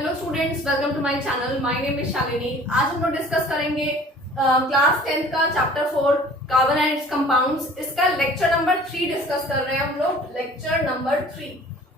Hello students, welcome to my channel. My name is Shalini. आज हम लोग डिस्कस करेंगे क्लास 10th का chapter 4 carbon and its compounds. इसका लेक्चर नंबर 3 डिस्कस कर रहे हैं हम लोग, लेक्चर नंबर 3।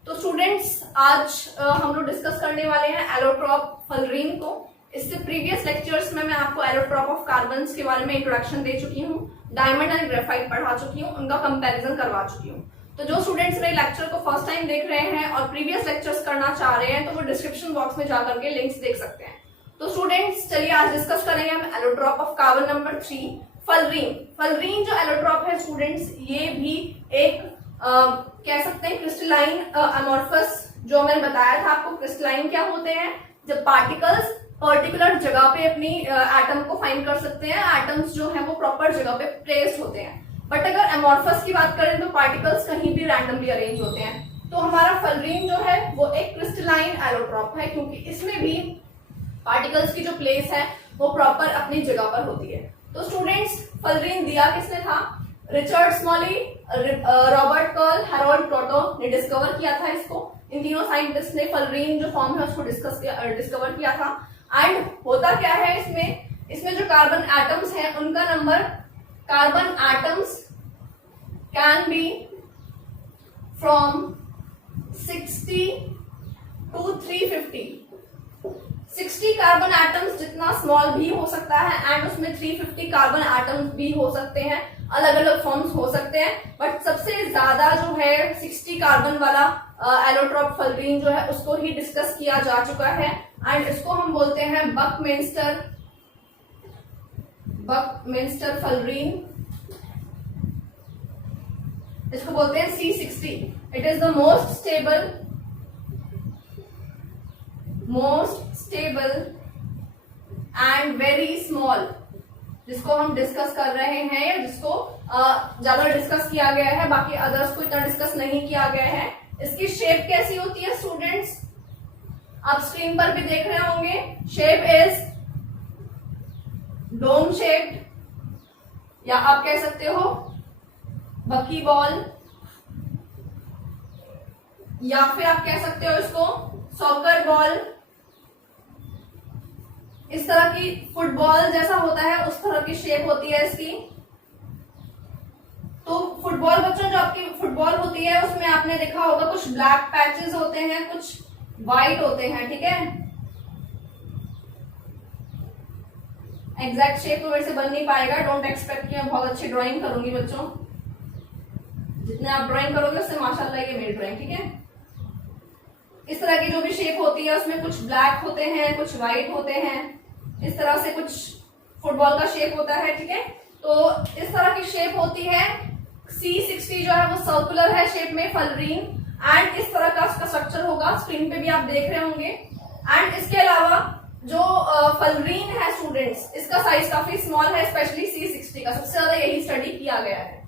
तो स्टूडेंट्स आज हम लोग डिस्कस करने वाले हैं एलोट्रॉप फलरीन को। इससे प्रीवियस लेक्चर्स में मैं आपको एलोट्रॉप ऑफ कार्बन्स के बारे में इंट्रोडक्शन दे चुकी हूँ, डायमंड एंड ग्रेफाइट पढ़ा चुकी हूँ, उनका कंपैरिजन करवा चुकी हूँ। तो जो स्टूडेंट्स मेरे लेक्चर को फर्स्ट टाइम देख रहे हैं और प्रीवियस लेक्चर्स करना चाह रहे हैं तो वो डिस्क्रिप्शन बॉक्स में जाकर के लिंक्स देख सकते हैं। तो स्टूडेंट्स चलिए आज डिस्कस करेंगे हम एलोट्रॉप ऑफ कार्बन नंबर 3 फलरीन। फलरीन जो एलोट्रॉप है स्टूडेंट्स, ये भी एक कह सकते हैं क्रिस्टलाइन अमोर्फस, जो मैंने बताया था आपको। क्रिस्टलाइन क्या होते हैं? जब पार्टिकल्स पर्टिकुलर जगह पे अपनी एटम को फाइंड कर सकते हैं, एटम्स जो है वो प्रॉपर जगह पे प्लेस्ड होते हैं। बट अगर एमोर्फस की बात करें तो पार्टिकल्स कहीं भी रैंडमली अरेंज होते हैं। तो हमारा फलरीन जो है वो एक क्रिस्टलाइन एलोट्रॉप है, क्योंकि इसमें भी पार्टिकल्स की जो प्लेस है वो प्रॉपर अपनी जगह पर होती है। तो स्टूडेंट्स फलरीन दिया किसने था? Richard Smalley, Robert Curl, Harold Kroto ने डिस्कवर किया था इसको। इन तीनों साइंटिस्ट ने फलरीन जो फॉर्म है उसको डिस्कवर किया था। एंड होता क्या है इसमें जो कार्बन एटम्स हैं उनका number, carbon atoms can be from 60 to 350। 60 carbon atoms जितना स्मॉल भी हो सकता है एंड उसमें 350 कार्बन एटम्स भी हो सकते हैं, अलग अलग फॉर्म्स हो सकते हैं। बट सबसे ज्यादा जो है 60 कार्बन वाला एलोट्रॉप फलरीन जो है उसको ही डिस्कस किया जा चुका है एंड इसको हम बोलते हैं बकमिंस्टर फलरीन। इसको बोलते हैं C60। It is the most stable and very small, जिसको हम डिस्कस कर रहे हैं या जिसको ज्यादा डिस्कस किया गया है, बाकी अदर्स को इतना डिस्कस नहीं किया गया है। इसकी शेप कैसी होती है स्टूडेंट्स? आप स्क्रीन पर भी देख रहे होंगे। शेप इज डोम शेप्ड, या आप कह सकते हो बकी बॉल, या फिर आप कह सकते हो इसको सॉकर बॉल। इस तरह की फुटबॉल जैसा होता है उस तरह की शेप होती है इसकी। तो फुटबॉल बच्चों, जो आपकी फुटबॉल होती है उसमें आपने देखा होगा कुछ ब्लैक पैचेस होते हैं, कुछ व्हाइट होते हैं, ठीक है। एग्जैक्ट शेप तो मेरे से बन नहीं पाएगा, डोंट एक्सपेक्ट कि मैं बहुत अच्छी ड्राइंग करूंगी बच्चों। जितने आप ड्राइंग करोगे उससे माशाल्लाह ये मेरी ड्राइंग, ठीक है। इस तरह की जो भी शेप होती है उसमें कुछ ब्लैक होते हैं, कुछ व्हाइट होते हैं, इस तरह से कुछ फुटबॉल का शेप होता है, ठीक है। तो इस तरह की शेप होती है। C60 जो है वो सर्कुलर है शेप में फलरीन एंड इस तरह का उसका स्ट्रक्चर होगा, स्क्रीन पे भी आप देख रहे होंगे। एंड इसके अलावा जो फलरीन है स्टूडेंट्स, इसका साइज काफी स्मॉल है, स्पेशली C60 का सबसे ज्यादा यही स्टडी किया गया है।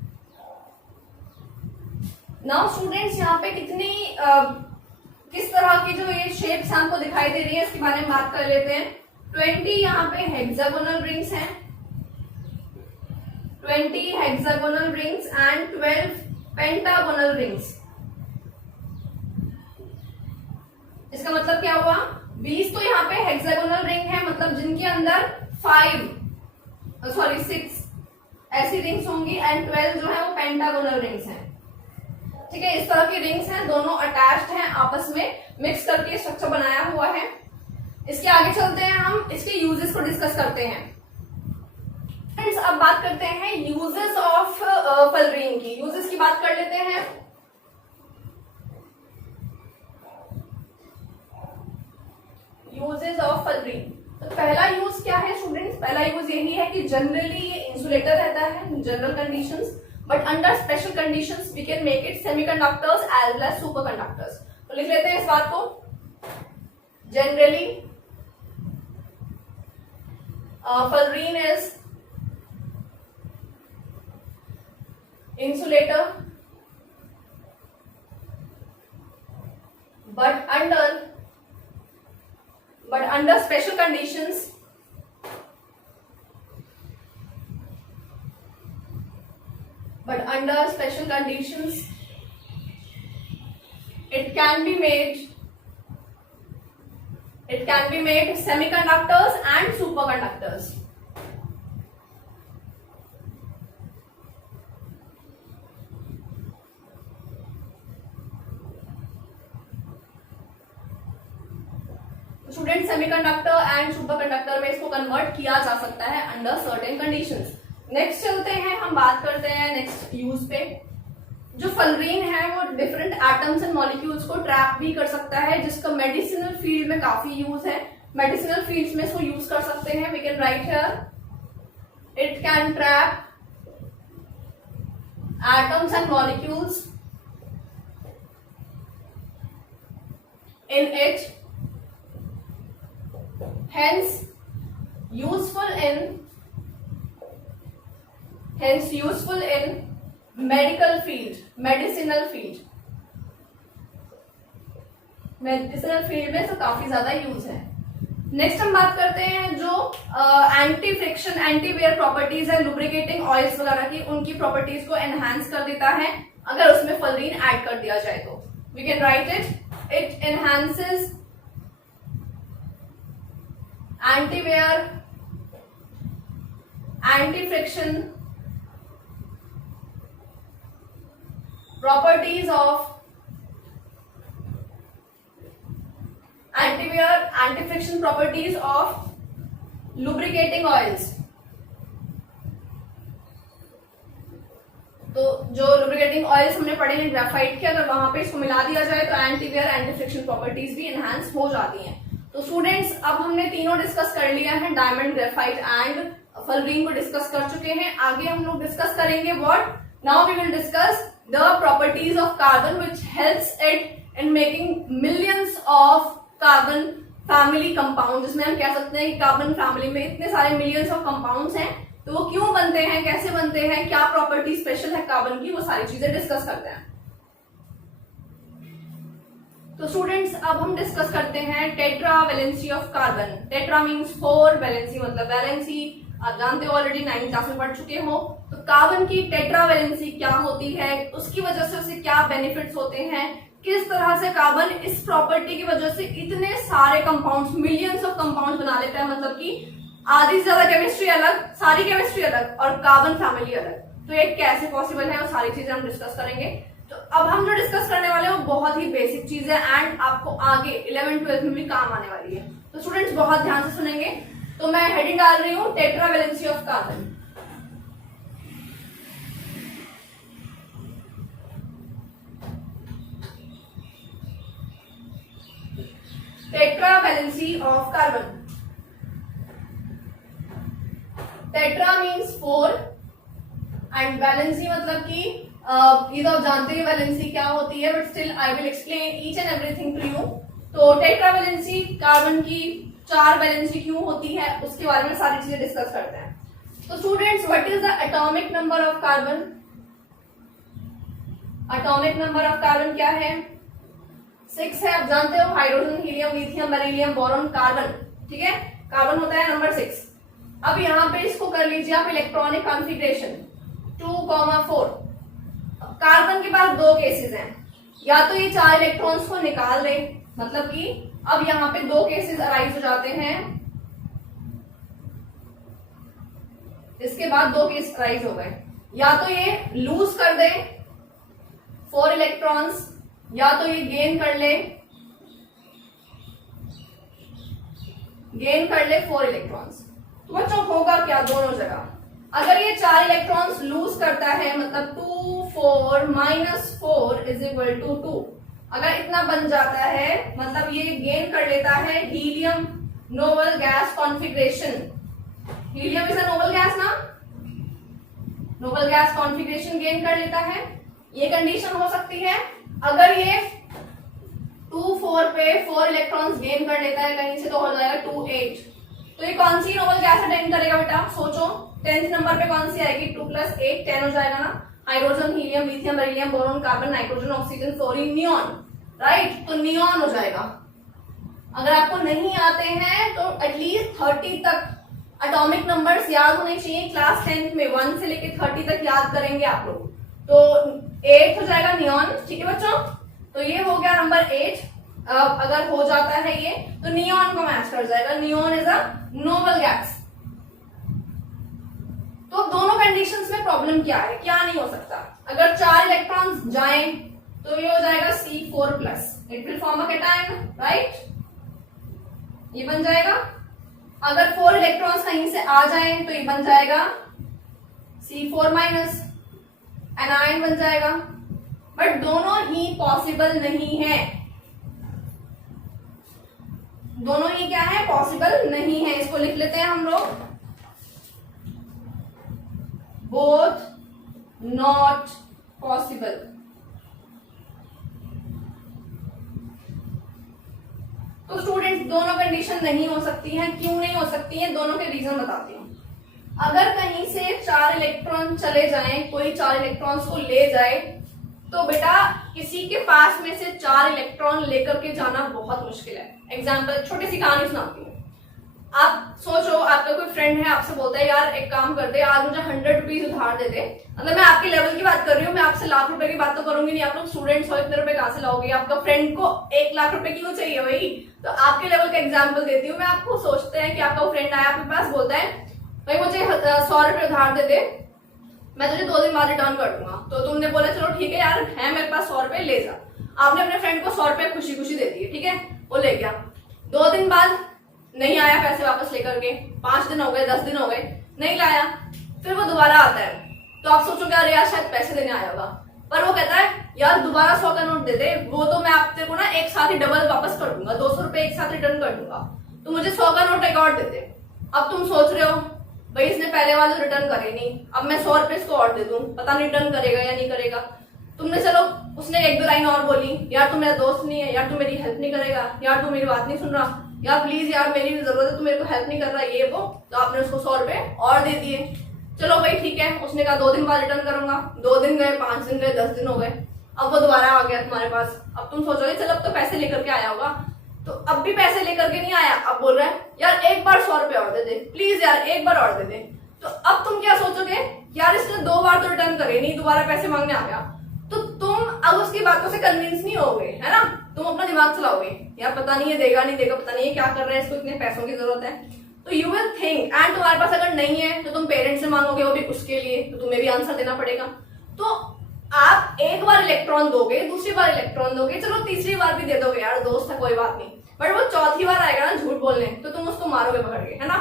नाउ स्टूडेंट्स यहाँ पे किस तरह की जो ये शेप्स हमको दिखाई दे रही है इसके बारे में बात कर लेते हैं। 20 यहाँ पे हेक्सागोनल रिंग्स हैं, 20 hexagonal rings and 12 pentagonal rings. इसका मतलब क्या हुआ? 20 तो यहाँ पे हेक्सागोनल रिंग है, मतलब जिनके अंदर 6 ऐसी रिंग्स होंगी एंड 12 जो है वो पेंटागोनल रिंग्स हैं, ठीक है। इस तरह की रिंग्स हैं, दोनों अटैच्ड हैं, आपस में मिक्स करके स्ट्रक्चर बनाया हुआ है। इसके आगे चलते हैं, हम इसके यूजेस को डिस्कस करते हैं। फ्रेंड्स अब बात करते हैं यूजेस ऑफ फलरीन की। यूजेस की बात कर लेते हैं। यूजेस ऑफ फलरीन, तो पहला यूज क्या है स्टूडेंट्स? पहला यूज यही है कि जनरली ये इंसुलेटर रहता है general conditions, but under special conditions we can make it semiconductors as well as superconductors. तो लिख लेते हैं इस बात को। Generally fullerene is insulator, but under special conditions it It can be made semiconductors and superconductors. Student semiconductor and superconductor में इसको convert किया जा सकता है अंडर सर्टेन कंडीशंस। नेक्स्ट चलते हैं, हम बात करते हैं नेक्स्ट यूज पे। जो फलरीन है वो डिफरेंट एटम्स एंड मॉलिक्यूल्स को ट्रैप भी कर सकता है, जिसका मेडिसिनल फील्ड में काफी यूज है। मेडिसिनल फील्ड्स में इसको यूज कर सकते हैं। We can write here it can trap atoms and molecules in it, hence useful in medical field, medicinal field में तो काफी ज्यादा यूज है। नेक्स्ट हम बात करते हैं जो anti friction, anti wear properties है लुब्रिकेटिंग ऑयल्स वगैरह की, उनकी प्रॉपर्टीज को एनहांस कर देता है अगर उसमें फलरीन ऐड कर दिया जाए तो। We can write it enhances anti-wear, anti-friction properties of anti-wear, anti-friction properties of lubricating oils। तो जो लुब्रिकेटिंग ऑयल्स हमने पढ़े हैं ग्रेफाइट के, अगर वहां पे इसको मिला दिया जाए तो एंटी-वेयर, एंटी-फ्रिक्शन प्रॉपर्टीज भी एनहांस हो जाती हैं। तो स्टूडेंट्स अब हमने तीनों डिस्कस कर लिया है, डायमंड, ग्रेफाइट एंड फलरीन को डिस्कस कर चुके हैं। आगे हम लोग डिस्कस करेंगे what, now we will discuss the properties of carbon which helps it in making millions of carbon family compound, जिसमें हम कह सकते हैं कि कार्बन फैमिली में इतने सारे मिलियंस ऑफ कंपाउंड्स हैं, तो वो क्यों बनते हैं, कैसे बनते हैं, क्या प्रॉपर्टी स्पेशल है कार्बन की, वो सारी चीजें डिस्कस करते हैं। तो स्टूडेंट्स अब हम डिस्कस करते हैं tetra valency of carbon. Tetra means 4, valency मतलब वैलेंसी, आप जानते हो ऑलरेडी 9th क्लास में पढ़ चुके हो। तो कार्बन की टेट्रा वैलेंसी क्या होती है, उसकी वजह से उसे क्या बेनिफिट्स होते हैं, किस तरह से कार्बन इस प्रॉपर्टी की वजह से इतने सारे कंपाउंड्स, मिलियंस ऑफ कंपाउंड्स बना लेता है, मतलब कि आधी से ज्यादा केमिस्ट्री अलग, सारी केमिस्ट्री अलग और कार्बन फैमिली अलग। तो ये कैसे पॉसिबल है, वो सारी चीजें हम डिस्कस करेंगे। तो अब हम जो डिस्कस करने वाले हैं वो बहुत ही बेसिक चीज है एंड आपको आगे 11th-12th में भी काम आने वाली है। तो स्टूडेंट्स बहुत ध्यान से सुनेंगे। तो मैं हेडिंग डाल रही हूं tetra valency of carbon. Tetra valency of carbon. Tetra means 4 and valency मतलब कि ये तो आप जानते हैं वैलेंसी क्या होती है, but still I will explain each and everything to you. तो टेट्रा वैलेंसी, कार्बन की 4 वैलेंसी क्यों होती है, उसके बारे में सारी चीजें डिस्कस करते हैं। तो students what is the atomic number of carbon? Atomic number of carbon क्या है? 6 है। आप जानते हो hydrogen, helium, lithium, beryllium, boron, carbon, ठीक है, कार्बन होता है नंबर 6। अब यहाँ पे इसको कर लीजिए आप इलेक्ट्रॉनिक कॉन्फ़िगरेशन 2,4। कार्बन के पास 2 केसेस हैं, या तो ये 4 इलेक्ट्रॉन्स को निकाल दे, मतलब कि अब यहाँ पे 2 केसेस अराइज हो जाते हैं, इसके बाद 2 केस अराइज हो गए, या तो ये लूज कर दे 4 इलेक्ट्रॉन्स, या तो ये गेन कर ले 4 इलेक्ट्रॉन्स। तो बच्चों होगा क्या दोनों जगह, अगर ये 4 इलेक्ट्रॉन्स लूज करता है मतलब 2 4 - 4 = 2, अगर इतना बन जाता है मतलब ये गेन कर लेता है helium noble gas configuration. Helium is a noble gas ना, नोबल गैस कॉन्फ़िगरेशन गेन कर लेता है। ये कंडीशन हो सकती है अगर ये 2 4 पे 4 इलेक्ट्रॉन्स गेन कर लेता है कहीं से, तो हो जाएगा 2 8। तो ये कौन सी नोबल गैस अटेंड करेगा बेटा, सोचो 10th नंबर पे कौन सी आएगी, 2 + 8 10 हो जाएगा ना। Hydrogen, helium, lithium, beryllium, boron, carbon, nitrogen, oxygen, fluorine, neon, right. तो नियॉन हो जाएगा। अगर आपको नहीं आते हैं तो एटलीस्ट 30 तक एटॉमिक नंबर्स याद होने चाहिए। क्लास 10th में 1 से लेके 30 तक याद करेंगे आप लोग। तो 8 हो जाएगा नियॉन, ठीक है बच्चों। तो ये हो गया नंबर 8। अब अगर हो जाता है ये तो नियोन को मैच कर जाएगा। Neon is a noble gas. तो दोनों कंडीशंस में प्रॉब्लम क्या है, क्या नहीं हो सकता। अगर 4 इलेक्ट्रॉन्स जाएं तो ये हो जाएगा C4+, it will form a cation, right, ये बन जाएगा। अगर 4 इलेक्ट्रॉन्स कहीं से आ जाएं तो ये बन जाएगा C4-, एनायन बन जाएगा। बट दोनों ही पॉसिबल नहीं है, दोनों ही क्या है, पॉसिबल नहीं है। इसको लिख लेते हैं हम लोग, बोथ नॉट पॉसिबल। तो स्टूडेंट्स दोनों कंडीशन नहीं हो सकती हैं। क्यों नहीं हो सकती हैं, दोनों के रीजन बताती हूँ। अगर कहीं से 4 इलेक्ट्रॉन चले जाएं, कोई 4 इलेक्ट्रॉन्स को ले जाए, तो बेटा किसी के पास में से 4 इलेक्ट्रॉन लेकर के जाना बहुत मुश्किल है। एग्जाम्पल, छोटी सी कहानी सुनाती हूँ। आप सोचो, आपका कोई फ्रेंड है, आपसे बोलता है यार एक काम कर दे, आज मुझे 100 रुपीज उधार दे दे। मतलब मैं आपके लेवल की बात कर रही हूँ, मैं आपसे लाख रुपए की बात तो करूंगी नहीं। आप लोग स्टूडेंट्स हो, इतने रुपए कहाँ से लाओगे? आपका फ्रेंड को 1 लाख रुपए क्यों चाहिए भाई? तो आपके लेवल का एग्जाम्पल देती हूँ मैं आपको। सोचते हैं कि आपका फ्रेंड आया आपके पास, बोलता है भाई मुझे 100 रुपए उधार दे दे, मैं तुझे 2 दिन बाद रिटर्न कर दूंगा। तो तुमने बोला चलो ठीक है यार, है मेरे पास 100 रुपए, ले जा। आपने अपने फ्रेंड को 100 रुपए खुशी खुशी दे दिए, ठीक है, वो ले गया। 2 दिन बाद नहीं आया पैसे वापस लेकर के, 5 दिन हो गए, 10 दिन हो गए, नहीं लाया। फिर वो दोबारा आता है, तो आप सोचोगे अरे यार शायद पैसे देने आया होगा। पर वो कहता है यार दोबारा 100 का नोट दे दे, वो तो मैं आपके को ना एक साथ ही डबल वापस कर दूंगा, 200 रुपए एक साथ रिटर्न कर दूंगा, तो मुझे 100 का नोट एक और दे दे। अब तुम सोच रहे हो भाई इसने पहले वाले रिटर्न करे नहीं, अब मैं 100 रुपए इसको और दे दूं, पता नहीं रिटर्न करेगा या नहीं करेगा। तुमने चलो, उसने 1-2 लाइन और बोली, यार तू मेरा दोस्त नहीं है, यार तू मेरी हेल्प नहीं करेगा, यार तू मेरी बात नहीं सुन रहा, यार प्लीज यार मेरी जरूरत है, तू मेरे को हेल्प नहीं कर रहा, ये वो। तो आपने उसको 100 रुपए और दे दिए। चलो भाई ठीक है, उसने कहा 2 दिन बाद रिटर्न करूंगा, 2 दिन गए, 5 दिन गए, 10 दिन हो गए, अब वो दोबारा आ गया तुम्हारे पास। अब तुम सोचोगे चलो अब तो पैसे लेकर के आया होगा, तो अब भी पैसे लेकर के नहीं आया। अब बोल रहा है यार एक बार 100 रुपए और दे दे, प्लीज यार एक बार और दे दे। तो अब तुम क्या सोचोगे, यार इसने 2 बार तो रिटर्न करे नहीं, दोबारा पैसे मांगने आ गया। तो तुम अब उसकी बातों से कन्विंस नहीं होगे, है ना, तुम अपना दिमाग चलाओगे, यार पता नहीं ये देगा नहीं देगा, पता नहीं ये क्या कर रहा है, इसको इतने पैसों की जरूरत है। तो यू विल थिंक, एंड तुम्हारे पास अगर नहीं है तो तुम पेरेंट्स से मांगोगे, वो भी उसके लिए, तो तुम्हें भी आंसर देना पड़ेगा। तो आप एक बार इलेक्ट्रॉन दोगे, दूसरी बार इलेक्ट्रॉन दोगे, चलो तीसरी बार भी दे दोगे, यार दोस्त है कोई बात नहीं, बट वो चौथी बार आएगा ना झूठ बोलने, तो तुम उसको मारोगे पकड़ के, है ना।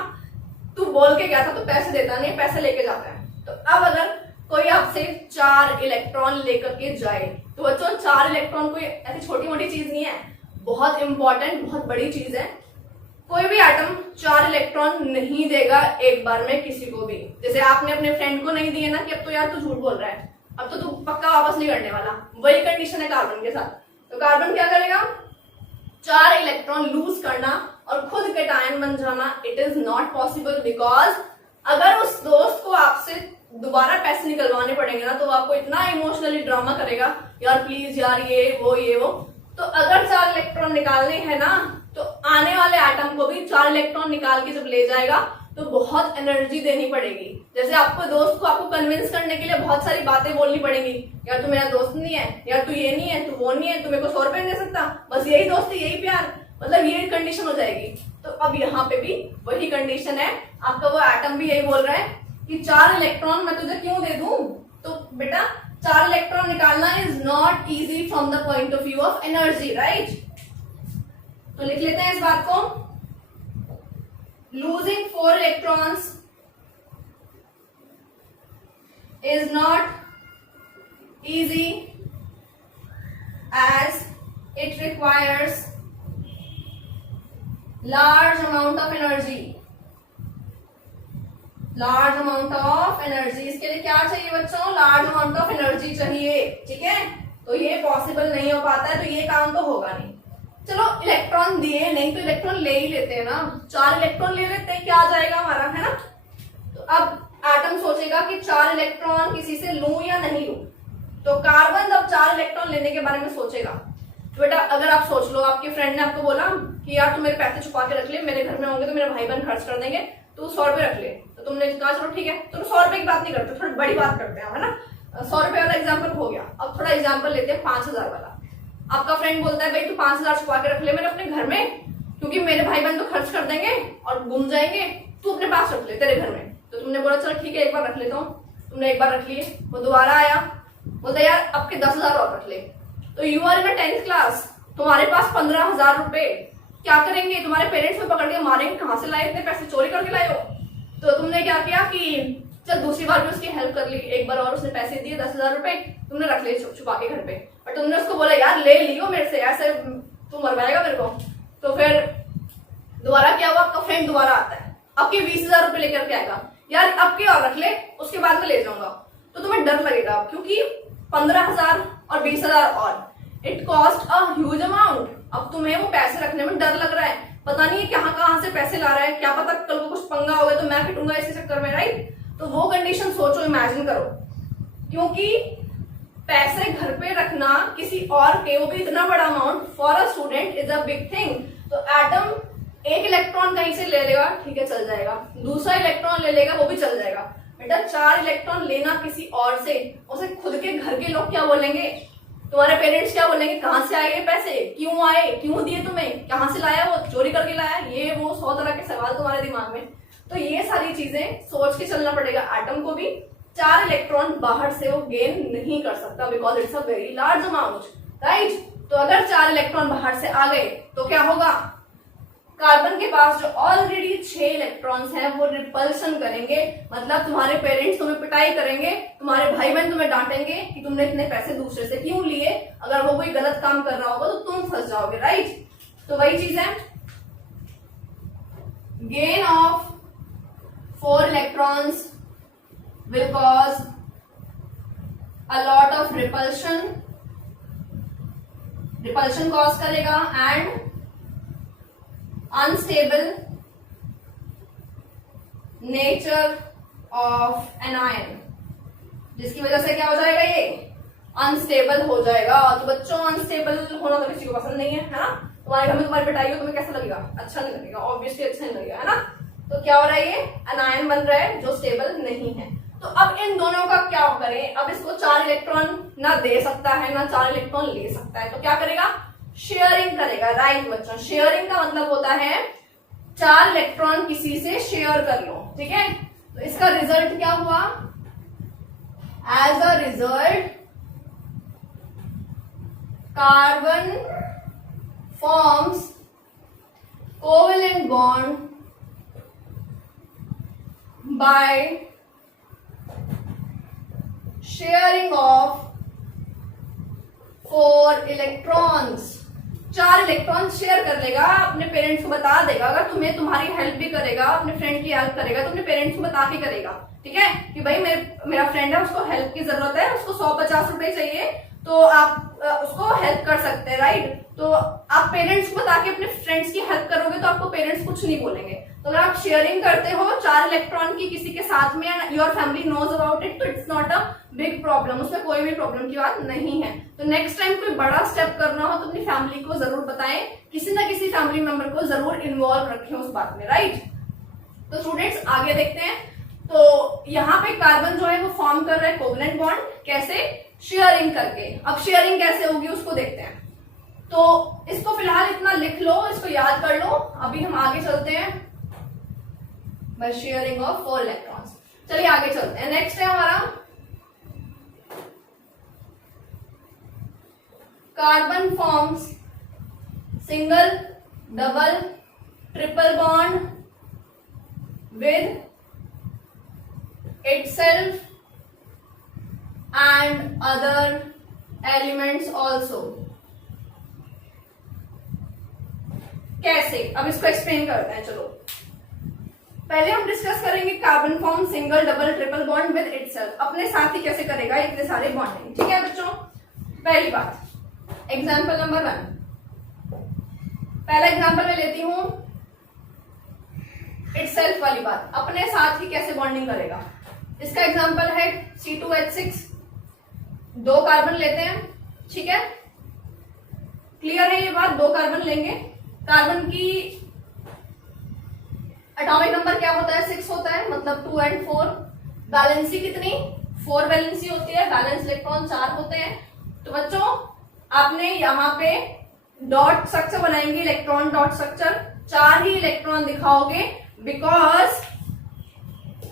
तू बोल के गया था तो पैसे देता नहीं, पैसे लेके जाता है। तो अब अगर कोई आपसे 4 इलेक्ट्रॉन लेकर के जाए, तो बच्चों 4 इलेक्ट्रॉन कोई ऐसी छोटी मोटी चीज नहीं है, बहुत इंपॉर्टेंट, बहुत बड़ी चीज है। कोई भी एटम 4 इलेक्ट्रॉन नहीं देगा एक बार में किसी को भी। जैसे आपने अपने फ्रेंड को नहीं दिए ना कि अब तो यार तू झूठ बोल रहा है, अब तो तू पक्का वापस नहीं करने वाला, वही कंडीशन है कार्बन के साथ। तो कार्बन क्या करेगा, 4 इलेक्ट्रॉन लूज करना और खुद कैटायन बन जाना, it is not possible. Because अगर उस दोस्त को आपसे दोबारा पैसे निकलवाने पड़ेंगे ना, तो वो आपको इतना इमोशनली ड्रामा करेगा, यार प्लीज यार ये वो। तो अगर 4 इलेक्ट्रॉन निकालने हैं ना, तो आने वाले एटम को भी 4 इलेक्ट्रॉन निकाल के जब ले जाएगा तो बहुत एनर्जी देनी पड़ेगी। जैसे आपको दोस्त को आपको कन्विंस करने के लिए बहुत सारी बातें बोलनी पड़ेगी, यार तू मेरा दोस्त नहीं है, यार तू ये नहीं है, तू वो नहीं है, तू मेरे को 100 रुपए नहीं दे सकता, बस यही दोस्ती यही प्यार, मतलब ये कंडीशन हो जाएगी। तो अब यहाँ पे भी वही कंडीशन है, आपका वो एटम भी यही बोल रहा है कि 4 इलेक्ट्रॉन मैं तुझे क्यों दे दूं। तो बेटा 4 इलेक्ट्रॉन निकालना is not easy from the point of view of energy, right. तो लिख लेते हैं इस बात को, losing 4 electrons is not easy as it requires large amount of energy। Large amount of energy, इसके लिए क्या चाहिए बच्चों, लार्ज अमाउंट ऑफ एनर्जी चाहिए, ठीक है। तो ये पॉसिबल नहीं हो पाता है, तो ये काम तो होगा नहीं। चलो इलेक्ट्रॉन दिए नहीं तो इलेक्ट्रॉन ले ही लेते हैं ना, 4 इलेक्ट्रॉन ले लेते हैं, क्या आ जाएगा हमारा, है ना। तो अब एटम सोचेगा कि 4 इलेक्ट्रॉन किसी से लूं या नहीं लूं। तो कार्बन जब 4 इलेक्ट्रॉन लेने के बारे में सोचेगा, तो बेटा अगर आप सोच लो, आपके फ्रेंड ने आपको बोला कि यार तू मेरे पैसे छुपा के रख ले, मेरे घर में होंगे तो मेरे भाई बहन खर्च कर देंगे, तो 100 रुपए रख ले। तो तुमने कहा चलो ठीक है, तो 100 रुपए की बात नहीं करते, थोड़ी बड़ी बात करते हैं, है ना। 100 रुपए वाला एग्जाम्पल हो गया, अब थोड़ा एग्जाम्पल लेते हैं 5000 वाला। आपका फ्रेंड बोलता है भाई तू 5,000 छुपा के रख ले मेरे अपने घर में, क्योंकि मेरे भाई बहन तो खर्च कर देंगे और गुम जाएंगे, तू अपने पास रख ले तेरे घर में। तो तुमने बोला चल ठीक है एक बार रख लेता हूँ, तुमने एक बार रख लिए, वो दोबारा आया बोलता यार अब के 10,000 और रख ले। तो you are in 10th class, तुम्हारे पास 15,000 रुपए, क्या करेंगे तुम्हारे पेरेंट्स में पकड़ के मारेंगे, कहाँ से लाए इतने पैसे, चोरी करके लाए हो। तो तुमने क्या किया कि चल दूसरी बार भी उसकी हेल्प कर ली, एक बार और उसने पैसे दिए 10,000 रुपए, तुमने रख लिए छुपा के घर पे, और तुमने उसको बोला यार ले लियो मेरे से, ऐसे तू मरवाएगा मेरे को। तो फिर दोबारा क्या हुआ, आपका फ्रेंड दोबारा आता है, आपके 20,000 रुपए लेकर के आएगा, यार अब के और रख ले उसके बाद में ले जाऊंगा। तो तुम्हें डर लगेगा क्योंकि 15,000 और 20,000 और it cost a huge amount. अब तुम्हें वो पैसे रखने में डर लग रहा है, पता नहीं है कहाँ से पैसे ला रहा है, क्या पता कल को कुछ पंगा होगा तो मैं पिटूंगा इसके चक्कर में, राइट। तो वो कंडीशन सोचो, इमेजिन करो, क्योंकि पैसे घर पे रखना किसी और के, वो भी इतना बड़ा amount for a student is a big thing. तो एटम एक इलेक्ट्रॉन कहीं से ले लेगा, ठीक है चल जाएगा, दूसरा इलेक्ट्रॉन ले लेगा वो भी चल जाएगा, बेटा 4 इलेक्ट्रॉन लेना किसी और से, उसे खुद के घर के लोग क्या बोलेंगे, तुम्हारे पेरेंट्स क्या बोलेंगे, कहाँ से आए ये पैसे, क्यों आए, क्यों दिए तुम्हें, कहाँ से लाया, वो चोरी करके लाया, ये वो 100 तरह के सवाल तुम्हारे दिमाग में। तो ये सारी चीजें सोच के चलना पड़ेगा। एटम को भी 4 इलेक्ट्रॉन बाहर से वो गेन नहीं कर सकता, because it's a very large amount, right. तो अगर 4 इलेक्ट्रॉन बाहर से आ गए तो क्या होगा, कार्बन के पास जो ऑलरेडी 6 इलेक्ट्रॉन्स हैं वो रिपल्शन करेंगे, मतलब तुम्हारे पेरेंट्स तुम्हें पिटाई करेंगे, तुम्हारे भाई बहन तुम्हें डांटेंगे कि तुमने इतने पैसे दूसरे से क्यों लिए, अगर वो कोई गलत काम कर रहा होगा तो तुम फंस जाओगे, राइट। तो वही चीज है, gain of 4 electrons will cause a lot of repulsion cause करेगा and unstable nature of anion, जिसकी वजह से क्या हो जाएगा, ये अनस्टेबल हो जाएगा। तो बच्चों अनस्टेबल होना तो किसी को पसंद नहीं है ना, तुम्हारे घर में तुम्हारी पिटाई हो तुम्हें कैसा लगेगा, अच्छा नहीं लगेगा, ऑब्वियसली अच्छा नहीं लगेगा, है ना। तो क्या हो रहा है, ये अनायन बन रहा है जो स्टेबल नहीं है। तो अब इन दोनों का क्या करें, अब इसको 4 इलेक्ट्रॉन ना दे सकता है ना 4 इलेक्ट्रॉन ले सकता है, तो क्या करेगा, शेयरिंग करेगा, राइट बच्चों। शेयरिंग का मतलब होता है 4 इलेक्ट्रॉन किसी से शेयर कर लो, ठीक है। तो इसका रिजल्ट क्या हुआ, as a result carbon forms covalent bond by sharing of 4 electrons। 4 electron share कर लेगा, अपने पेरेंट्स को बता देगा, अगर तुम्हें तुम्हारी हेल्प भी करेगा, अपने फ्रेंड की हेल्प करेगा तो अपने पेरेंट्स को बता के करेगा, ठीक है, कि भाई मेरा फ्रेंड है उसको हेल्प की जरूरत है, उसको 150 रुपए चाहिए, तो आप उसको हेल्प कर सकते हैं, राइट। तो आप पेरेंट्स को बता के अपने फ्रेंड्स की हेल्प करोगे तो आपको पेरेंट्स कुछ नहीं बोलेंगे। तो अगर आप शेयरिंग करते हो 4 इलेक्ट्रॉन की किसी के साथ में and your family knows about it, तो it's not a big problem, उसमें कोई भी प्रॉब्लम की बात नहीं है। तो नेक्स्ट टाइम कोई बड़ा स्टेप करना हो तो अपनी फैमिली को जरूर बताएं, किसी ना किसी फैमिली मेंबर को जरूर इन्वॉल्व रखें उस बात में, राइट। तो स्टूडेंट्स आगे देखते हैं। तो यहाँ पे कार्बन जो है वो फॉर्म कर रहा है कोवेलेंट बॉन्ड, कैसे, शेयरिंग करके। अब शेयरिंग कैसे होगी उसको देखते हैं। तो इसको फिलहाल इतना लिख लो, इसको याद कर लो, अभी हम आगे चलते हैं बाय शेयरिंग ऑफ 4 इलेक्ट्रॉन्स। चलिए आगे चलते हैं। नेक्स्ट है हमारा carbon forms single, double, triple bond with itself and other elements also। कैसे, अब इसको एक्सप्लेन करते हैं। चलो पहले हम डिस्कस करेंगे carbon form single, double, triple bond with itself, अपने साथ ही कैसे करेगा इतने सारे बॉन्डिंग, ठीक है बच्चों। पहली बात एग्जाम्पल नंबर 1, पहला एग्जाम्पल मैं लेती हूं इटसेल्फ वाली बात, अपने साथ ही कैसे बॉन्डिंग करेगा। इसका एग्जांपल है C2H6, 2 कार्बन लेते हैं, ठीक है, क्लियर है ये बात। 2 कार्बन लेंगे, कार्बन की एटॉमिक नंबर क्या होता है, 6 होता है, मतलब 2 and 4। बैलेंसी कितनी, 4 बैलेंसी होती है, बैलेंस इलेक्ट्रॉन 4 होते हैं। तो बच्चों आपने यहाँ पे डॉट स्ट्रक्चर बनाएंगे, इलेक्ट्रॉन डॉट स्ट्रक्चर, 4 ही इलेक्ट्रॉन दिखाओगे, बिकॉज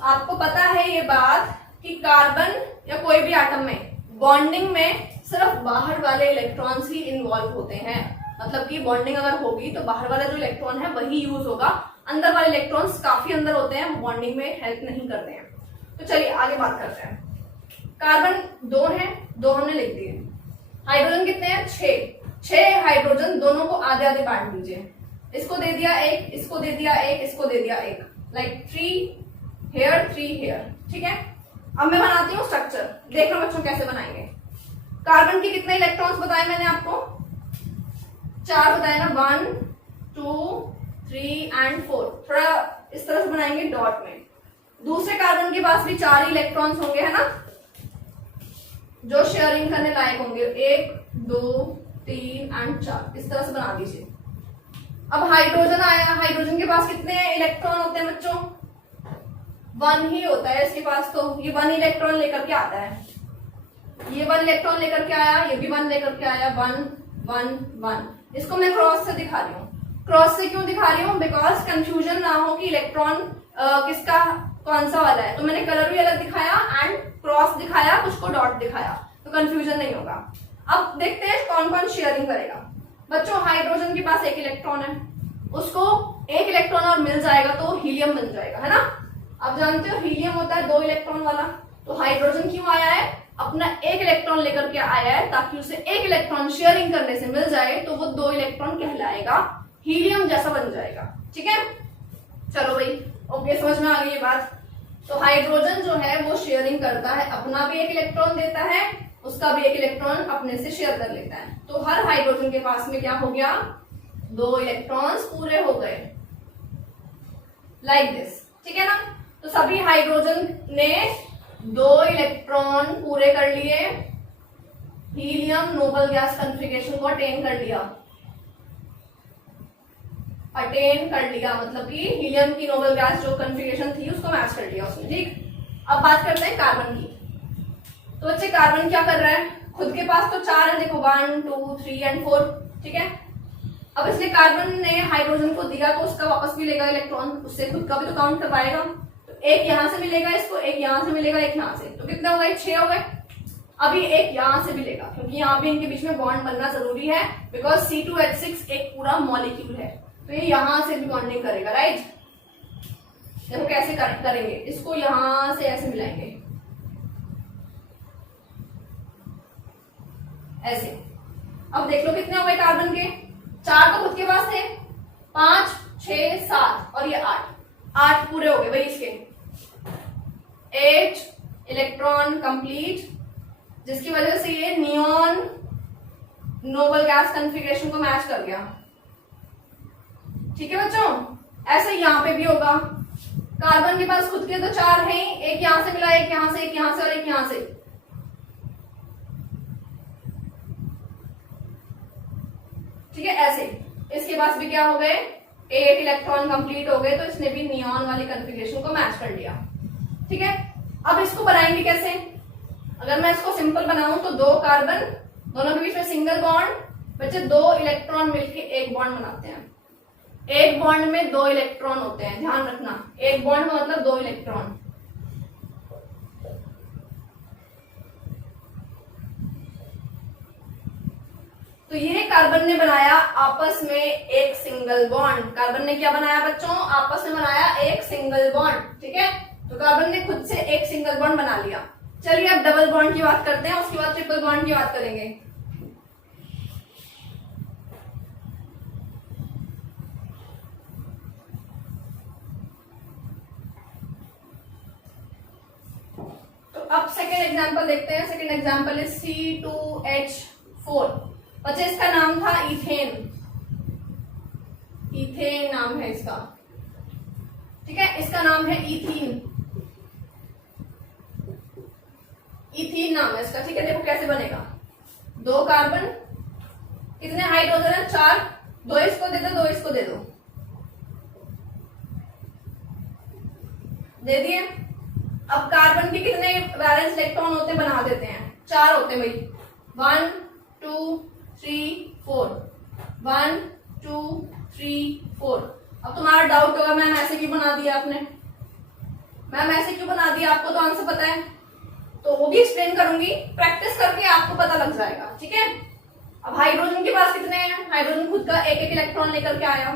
आपको पता है ये बात कि कार्बन या कोई भी एटम में बॉन्डिंग में सिर्फ बाहर वाले इलेक्ट्रॉन्स ही इन्वॉल्व होते हैं। मतलब कि बॉन्डिंग अगर होगी तो बाहर वाला जो इलेक्ट्रॉन है वही यूज होगा, अंदर वाले इलेक्ट्रॉन्स काफी अंदर होते हैं, वो बॉन्डिंग में हेल्प नहीं करते हैं। तो चलिए आगे बात करते हैं। कार्बन 2 है, 2 हमने लिख दिए। हाइड्रोजन कितने हैं? 6 हाइड्रोजन, दोनों को आधे आधे बांट दीजिए। इसको दे दिया 1, इसको दे दिया 1, इसको दे दिया 1, लाइक 3 हेयर 3 हेयर। ठीक है, अब मैं बनाती हूँ स्ट्रक्चर, देखना बच्चों कैसे बनाएंगे। कार्बन के कितने इलेक्ट्रॉन्स बताए मैंने आपको? 4 बताए ना, 1 2 3 एंड 4। थोड़ा इस तरह से बनाएंगे डॉट में। दूसरे कार्बन के पास भी 4 ही इलेक्ट्रॉन्स होंगे, है ना, जो शेयरिंग करने लायक होंगे। 1 2 3 एंड 4, इस तरह से बना दीजिए। अब हाइड्रोजन आया, हाइड्रोजन के पास कितने इलेक्ट्रॉन होते हैं बच्चों? 1 ही होता है इसके पास, तो ये 1 इलेक्ट्रॉन लेकर के आता है। ये 1 इलेक्ट्रॉन लेकर के आया, ये भी 1 लेकर के आया, 1 1 1। इसको मैं क्रॉस से दिखा रही हूँ। क्रॉस से क्यों दिखा रही हूँ? बिकॉज कंफ्यूजन ना हो कि इलेक्ट्रॉन किसका कौन सा वाला है। तो मैंने कलर भी अलग दिखाया एंड क्रॉस दिखाया, कुछ को डॉट दिखाया, तो कंफ्यूजन नहीं होगा। अब देखते हैं कौन कौन शेयरिंग करेगा। बच्चों हाइड्रोजन के पास 1 इलेक्ट्रॉन है, उसको 1 इलेक्ट्रॉन और मिल जाएगा तो हीलियम बन जाएगा, है ना। आप जानते हो हीलियम होता है 2 इलेक्ट्रॉन वाला। तो हाइड्रोजन क्यों आया है? अपना 1 इलेक्ट्रॉन लेकर के आया है, ताकि उसे 1 इलेक्ट्रॉन शेयरिंग करने से मिल जाए, तो वो 2 इलेक्ट्रॉन कहलाएगा, हीलियम जैसा बन जाएगा। ठीक है, चलो भाई, ओके, समझ में आ गई ये बात। तो हाइड्रोजन जो है वो शेयरिंग करता है, अपना भी 1 इलेक्ट्रॉन देता है, उसका भी 1 इलेक्ट्रॉन अपने से शेयर कर लेता है। तो हर हाइड्रोजन के पास में क्या हो गया? 2 इलेक्ट्रॉन्स पूरे हो गए, लाइक दिस। ठीक है ना, तो सभी हाइड्रोजन ने 2 इलेक्ट्रॉन पूरे कर लिए, हीलियम नोबल गैस कॉन्फ़िगरेशन को अटेन कर लिया। अटेन कर लिया मतलब कि हीलियम की नोबल गैस जो कॉन्फ़िगरेशन थी उसको मैच कर लिया उसने। ठीक, अब बात करते हैं कार्बन की। तो बच्चे कार्बन क्या कर रहा है? खुद के पास तो 4 है, देखो 1 2 3 एंड 4। ठीक है, अब इसलिए कार्बन ने हाइड्रोजन को दिया तो उसका वापस भी लेगा इलेक्ट्रॉन, उससे खुद का भी तो काउंट करवाएगा। तो 1 यहां से मिलेगा इसको, 1 यहां से मिलेगा, 1 यहां से, तो कितने हो गए? 6 हो गए। अभी 1 यहां से मिलेगा, क्योंकि यहाँ भी इनके बीच में बॉन्ड बनना जरूरी है, बिकॉज C2H6 एक पूरा मॉलिक्यूल है, तो ये यहां से भी बॉन्डिंग करेगा, राइट। देखो कैसे करेंगे, इसको यहां से ऐसे मिलाएंगे, ऐसे। अब देख लो कितने हो गए कार्बन के? 4 तो खुद के पास थे, 5 6 7 और ये 8 पूरे हो गए भाई इसके। 8 इलेक्ट्रॉन कंप्लीट, जिसकी वजह से ये नियॉन नोबल गैस कॉन्फ़िगरेशन को मैच कर गया। ठीक है बच्चों, ऐसे यहां पे भी होगा। कार्बन के पास खुद के तो 4 हैं, 1 यहां से मिला, 1 यहां से, 1 यहां से और 1 यहां से। ठीक है, ऐसे इसके पास भी क्या हो गए? 8 इलेक्ट्रॉन कंप्लीट हो गए, तो इसने भी नियॉन वाली कॉन्फ़िगरेशन को मैच कर लिया। ठीक है, अब इसको बनाएंगे कैसे? अगर मैं इसको सिंपल बनाऊं तो 2 कार्बन, दोनों के बीच में सिंगल बॉन्ड, बच्चे 2 इलेक्ट्रॉन मिलके 1 बॉन्ड बनाते हैं। 1 बॉन्ड में 2 इलेक्ट्रॉन होते हैं, ध्यान रखना, 1 बॉन्ड में मतलब 2 इलेक्ट्रॉन। तो ये कार्बन ने बनाया आपस में एक सिंगल बॉन्ड। कार्बन ने क्या बनाया बच्चों? आपस में बनाया एक सिंगल बॉन्ड। ठीक है, तो कार्बन ने खुद से एक सिंगल बॉन्ड बना लिया। चलिए अब डबल बॉन्ड की बात करते हैं, उसके बाद ट्रिपल बॉन्ड की बात करेंगे। तो अब सेकेंड एग्जांपल देखते हैं। Second example is C2H4। बच्चे इसका नाम था इथेन, इथेन नाम है इसका। ठीक है, इसका नाम है इथीन, इथीन नाम है इसका। ठीक है, देखो कैसे बनेगा। 2 कार्बन, कितने हाइड्रोजन है? 4, 2 इसको दे दो, 2 इसको दे दो, दे दिए। अब कार्बन के कितने वैलेंस इलेक्ट्रॉन होते हैं? बना देते हैं, 4 होते हैं भाई। 1 2 3 4, 1 2 3 4। अब तुम्हारा डाउट होगा मैम ऐसे क्यों बना दिया आपने, मैम ऐसे क्यों बना दिया, आपको तो आंसर पता है, तो वो भी एक्सप्लेन करूंगी, प्रैक्टिस करके आपको पता लग जाएगा, ठीक है। अब हाइड्रोजन के पास कितने हैं, हाइड्रोजन खुद का एक एक इलेक्ट्रॉन लेकर के आया,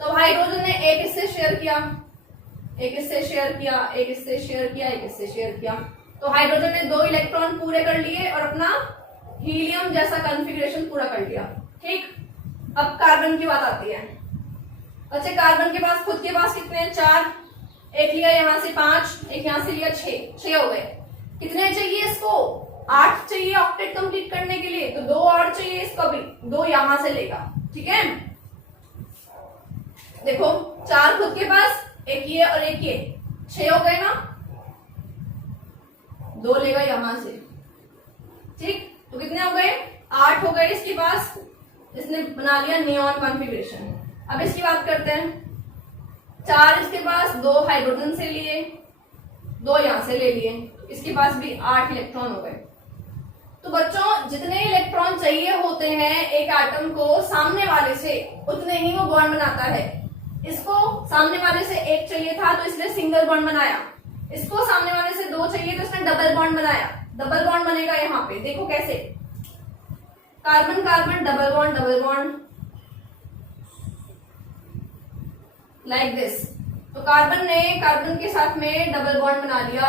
तो हाइड्रोजन ने एक इससे शेयर किया, एक इससे शेयर किया, एक इससे शेयर किया, एक इससे शेयर किया, तो हाइड्रोजन ने 2 इलेक्ट्रॉन पूरे कर लिए और अपना हीलियम जैसा कॉन्फ़िगरेशन पूरा कर लिया, ठीक। अब कार्बन की बात आती है, बच्चे कार्बन के पास खुद के पास कितने हैं, 4, एक लिया यहां से 5, एक यहां से लिया 6 हो गए। कितने चाहिए इसको, 8 चाहिए ऑक्टेट कंप्लीट करने के लिए, तो 2 और चाहिए इसको भी, 2 यहां से लेगा, ठीक है। देखो 4 खुद के पास, एक ये और एक ये, 6 हो गए ना, 2 लेगा यहां से, ठीक। तो कितने हो गए, 8 हो गए इसके पास, इसने बना लिया नियॉन कॉन्फ़िगरेशन। अब इसकी बात करते हैं, 4 इसके पास, 2 हाइड्रोजन से लिए, 2 यहां से ले लिए, इसके पास भी 8 इलेक्ट्रॉन हो गए। तो बच्चों जितने इलेक्ट्रॉन चाहिए होते हैं एक एटम को सामने वाले से, उतने ही वो बॉन्ड बनाता है। इसको सामने वाले से 1 चाहिए था तो इसने सिंगल बॉन्ड बनाया, इसको सामने वाले से 2 चाहिए तो इसने डबल बॉन्ड बनाया। डबल बॉन्ड बनेगा यहाँ पे, देखो कैसे, carbon carbon double bond like this. तो कार्बन ने कार्बन के साथ में डबल बॉन्ड बना लिया,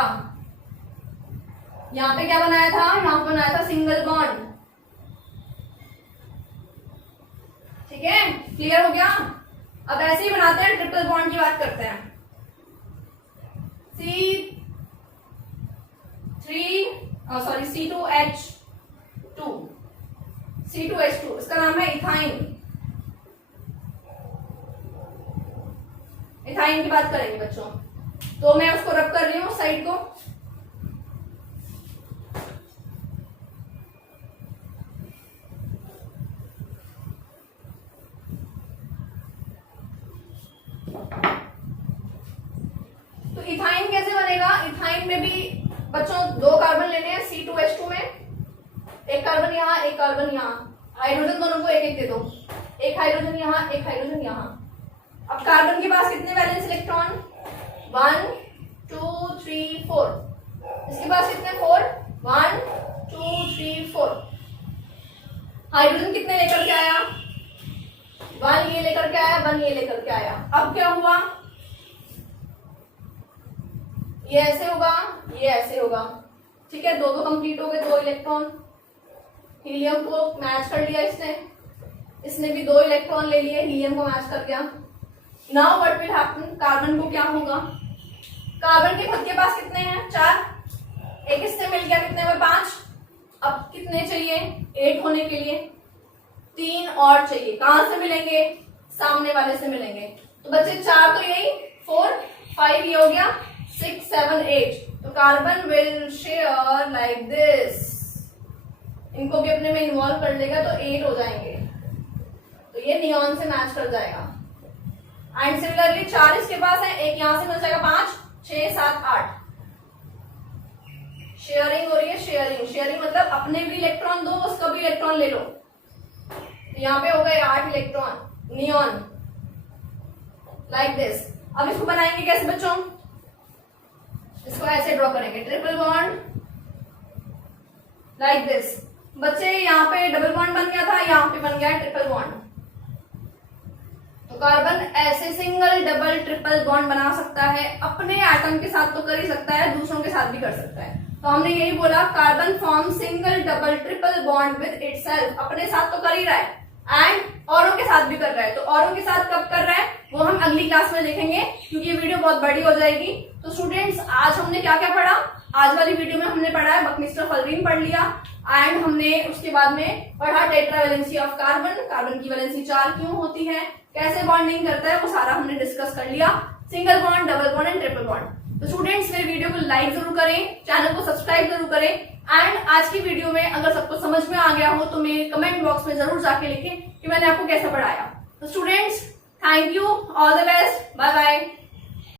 यहाँ पे क्या बनाया था, यहाँ पे बनाया था सिंगल बॉन्ड, ठीक है, क्लियर हो गया। अब ऐसे ही बनाते हैं, ट्रिपल बॉन्ड की बात करते हैं, C2H2, इसका नाम है इथाइन। इथाइन की बात करेंगे बच्चों, तो मैं उसको रब कर रही हूँ साइड को, तो इथाइन कैसे बनेगा, इथाइन में भी बच्चों 2 कार्बन लेने हैं C2H2 में, एक कार्बन यहाँ एक कार्बन यहाँ, हाइड्रोजन दोनों को एक एक दे दो, एक हाइड्रोजन यहाँ एक हाइड्रोजन यहाँ। अब कार्बन के पास कितने वैलेंस इलेक्ट्रॉन, 1 2 3 4, इसके पास कितने 4, 1 2 3 4। हाइड्रोजन कितने लेकर के आया, 1 ये लेकर के आया, 1 ये लेकर के आया। अब क्या हुआ, ये ऐसे होगा, ये ऐसे होगा, ठीक है, 2 कंप्लीट हो गए, 2 इलेक्ट्रॉन, हीलियम को मैच कर लिया इसने भी 2 इलेक्ट्रॉन ले लिए, हीलियम को मैच कर दिया। Now what will happen, carbon को क्या होगा, कार्बन के खुद के पास कितने हैं, 4, एक इससे मिल गया, कितने में 5, अब कितने चाहिए 8 होने के लिए, 3 और चाहिए, कहां से मिलेंगे, सामने वाले से मिलेंगे। तो बच्चे 4 तो यही, 4 5 ये हो गया, 6 7 8, तो carbon will share like this, इनको भी अपने में इन्वॉल्व कर लेगा तो 8 हो जाएंगे, तो ये नियॉन से मैच कर जाएगा। एंड सिमिलरली 4 इसके पास है, एक यहां से मिल जाएगा, 5 6 7 8, शेयरिंग हो रही है, शेयरिंग मतलब अपने भी इलेक्ट्रॉन दो, उसका भी इलेक्ट्रॉन ले लो, तो यहाँ पे हो गए 8 इलेक्ट्रॉन नियॉन लाइक दिस। अब इसको बनाएंगे कैसे बच्चों, इसको ऐसे ड्रॉ करेंगे, ट्रिपल बॉन्ड लाइक दिस। बच्चे यहाँ पे डबल बॉन्ड बन गया था, यहाँ पे बन गया ट्रिपल बॉन्ड। तो कार्बन ऐसे सिंगल डबल ट्रिपल बॉन्ड बना सकता है, अपने एटम के साथ तो कर ही सकता है, दूसरों के साथ भी कर सकता है। तो हमने यही बोला, carbon form single double triple bond with itself, अपने साथ तो कर ही रहा है एंड औरों के साथ भी कर रहा है। तो औरों के साथ कब कर रहा है वो हम अगली क्लास में देखेंगे, क्योंकि ये वीडियो बहुत बड़ी हो जाएगी। तो स्टूडेंट्स, आज हमने क्या क्या पढ़ा, आज वाली वीडियो में हमने पढ़ा है बकमिस्टर फलरीन पढ़ लिया, एंड हमने उसके बाद में पढ़ा टेट्रावैलेंसी ऑफ कार्बन, कार्बन की वैलेंसी 4 क्यों होती है, कैसे बॉन्डिंग करता है, वो सारा हमने डिस्कस कर लिया, single bond, double bond and triple bond. तो स्टूडेंट्स, मेरे वीडियो को लाइक जरूर करें, चैनल को सब्सक्राइब जरूर करें, एंड आज की वीडियो में अगर सबको समझ में आ गया हो तो मेरे कमेंट बॉक्स में जरूर जाके लिखें कि मैंने आपको कैसा पढ़ाया। तो students, thank you, all the best, bye bye.